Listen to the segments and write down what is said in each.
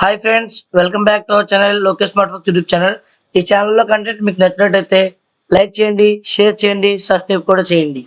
Hi friends, welcome back to our channel Lokesh smart work YouTube channel. ఈ ఛానల్లో content మీకు నచ్చినట్టయితే లైక్ చేయండి, షేర్ చేయండి, సబ్స్క్రైబ్ కూడా చేయండి.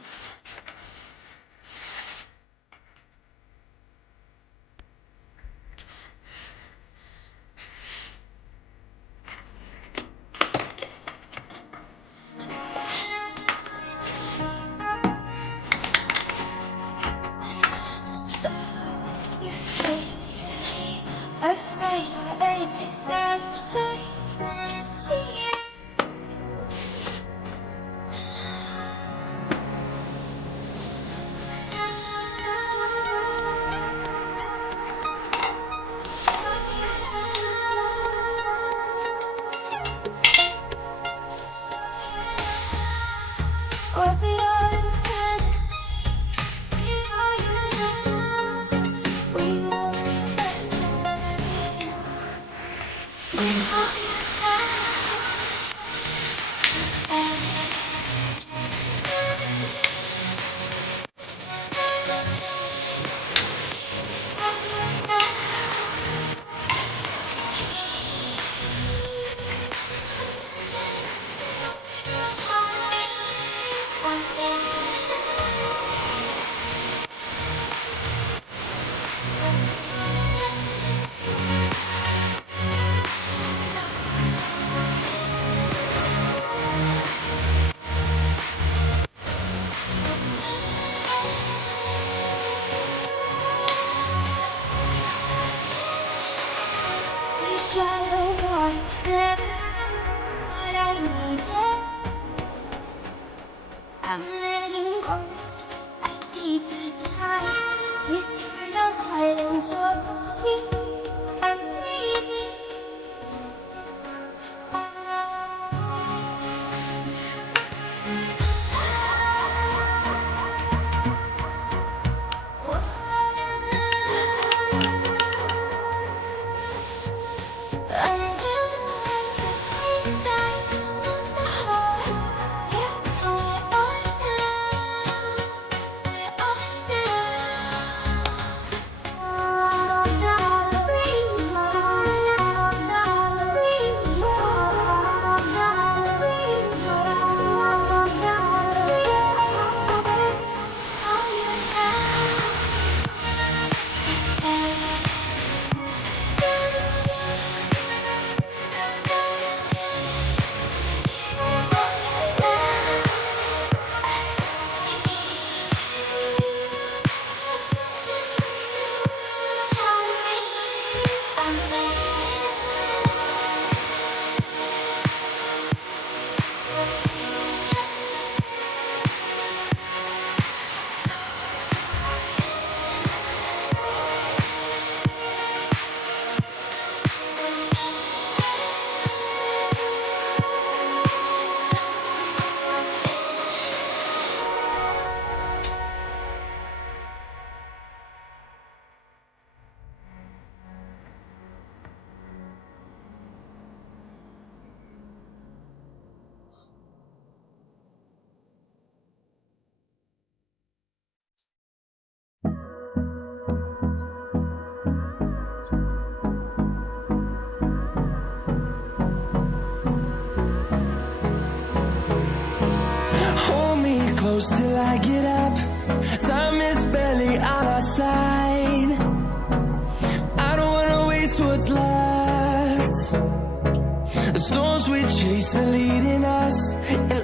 Was it all in fantasy? Are you now? We will eventually. Are you shallow waters never what I needed. I'm letting go. I deeply dive. Eternal silence of the sea. I'm breathing. Hold me close till I get up. Time is barely on our side. I don't wanna waste what's left. The storms we chase are leading us, and